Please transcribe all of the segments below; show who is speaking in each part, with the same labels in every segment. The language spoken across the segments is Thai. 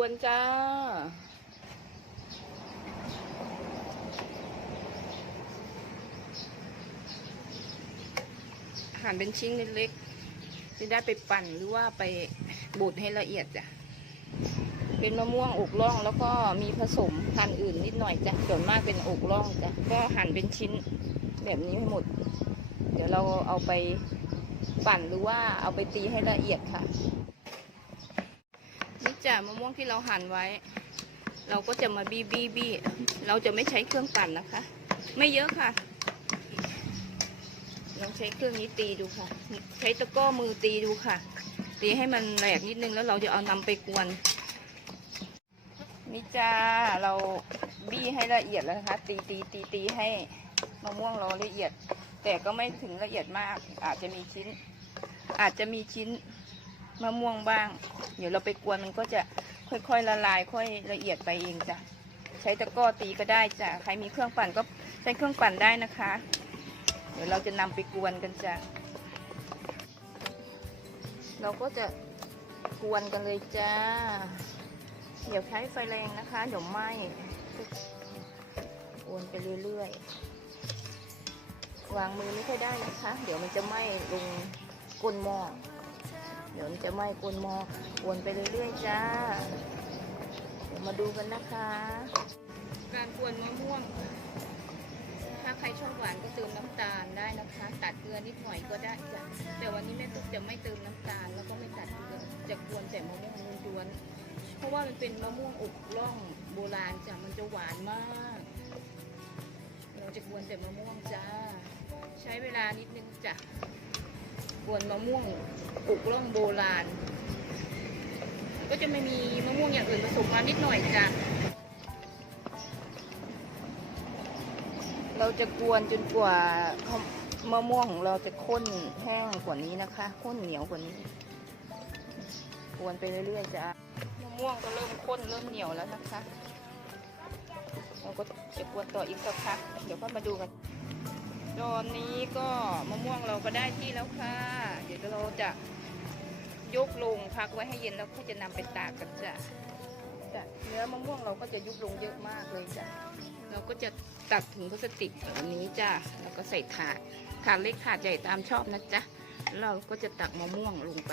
Speaker 1: วนจ้า หั่นเป็นชิ้นเล็กๆจะได้ไปปั่นหรือว่าไปบดให้ละเอียดจ้ะ เป็นมะม่วงอกล่องแล้วก็มีผสมพันธุ์อื่นนิดหน่อยจ้ะ ส่วนมากเป็นอกล่องจ้ะ ก็หั่นเป็นชิ้นแบบนี้ให้หมด เดี๋ยวเราเอาไปปั่นหรือว่าเอาไปตีให้ละเอียดค่ะ จ้ะมะม่วงที่เราหั่นไว้ เราก็จะมาบี้บี้บี้เราจะไม่ใช้เครื่องปั่นนะคะ ไม่เยอะค่ะลองใช้เครื่องนี้ตีดูค่ะ ใช้ตะก้อมือตีดูค่ะ ตีให้มันแหลกนิดนึงแล้วเราจะเอานำไปกวนนี่จ้าเราบี้ให้ละเอียดแล้วนะคะ ตีตีตีตีให้มะม่วงเราละเอียด แต่ก็ไม่ถึงละเอียดมาก อาจจะมีชิ้น อาจจะมีชิ้น มะม่วงบ้าง เดี๋ยวเราไปกวนมันก็จะค่อยๆละลาย ค่อยละเอียดไปเองจ้ะ ใช้ตะกร้อตีก็ได้จ้ะ ใครมีเครื่องปั่นก็ใช้เครื่องปั่นได้นะคะ เดี๋ยวเราจะนำไปกวนกันจ้ะ เราก็จะกวนกันเลยจ้า เดี๋ยวใช้ไฟแรงนะคะ เดี๋ยวไหม้กวนไปเรื่อยๆ วางมือไม่ค่อยได้นะคะ เดี๋ยวมันจะไหม้ลงก้นหม้อ เดี๋ยวจะไหม้ก้นหม้อกวนไปเรื่อยๆจ้า เดี๋ยวมาดูกันนะคะ การกวนมะม่วง ถ้าใครชอบหวานก็เติมน้ำตาลได้นะคะ ตัดเกลือนิดหน่อยก็ได้จ้ะแต่วันนี้แม่ตุ๊กจะไม่เติมน้ำตาลแล้วก็ไม่ตัดเกลือจะกวนแต่มะม่วงล้วนๆเพราะว่ามันเป็นมะม่วงอกล่องโบราณจ้ะมันจะหวานมาก เราจะกวนแต่มะม่วงจ้า ใช้เวลานิดนึงจ้ะ กวนมะม่วงอกล่องโบราณ ก็จะไม่มีมะม่วงอย่างอื่นผสมมานิดหน่อยจ้ะเราจะกวนจนกว่ามะม่วงของเราจะข้นแห้งกว่านี้นะคะข้นเหนียวกว่านี้ กวนไปเรื่อยๆจ้ะมะม่วงก็เริ่มข้นเริ่มเหนียวแล้วนะคะ เราก็จะกวนต่ออีกสักพักเดี๋ยวก็มาดูกัน ตอนนี้ก็มะม่วงเราก็ได้ที่แล้วค่ะ เดี๋ยวเราจะยกลงพักไว้ให้เย็นแล้วก็จะนำไปตากกันจ้ะจ้ะเนื้อมะม่วงเราก็จะยุบลงเยอะมากเลยจ้ะเราก็จะตัดถุงพลาสติกแบบนี้จ้ะแล้วก็ใส่ถาดถาดเล็กถาดใหญ่ตามชอบนะจ๊ะเราก็จะตักมะม่วงลงไป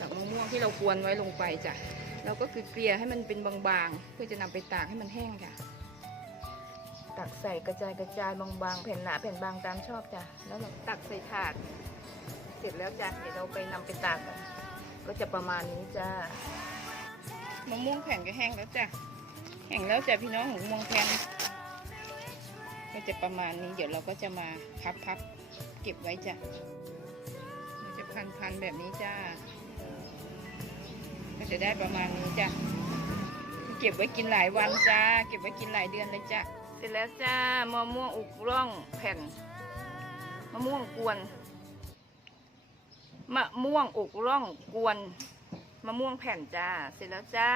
Speaker 1: ตักมะม่วงที่เรากวนไว้ลงไปจ้ะเราก็คือเกลี่ยให้มันเป็นบางๆ เพื่อจะนำไปตากให้มันแห้งค่ะ ตักใส่กระจายกระจายบางๆแผ่นหนาแผ่นบางตามชอบจ้ะแล้วเราตักใส่ถาด เสร็จแล้วจ้ะเดี๋ยวเราไปนำไปตากกันก็จะประมาณนี้จ้ามะม่วงแผ่นก็แห้งแล้วจ้ะแห้งแล้วจ้ะพี่น้องของมะม่วงแผ่นก็จะประมาณนี้ เดี๋ยวเราก็จะมาพับพับๆเก็บไว้จ้ะเราจะพันพันๆแบบนี้จ้าก็จะได้ประมาณนี้จ้ะเก็บไว้กินหลายวันจ้า เก็บไว้กินหลายเดือนเลยจ้ะ เสร็จแล้วจ้ามะม่วงอุกร่องแผ่นมะม่วงกวนมะม่วงอกร่องกวนมะม่วงแผ่นจ้า เสร็จแล้วจ้า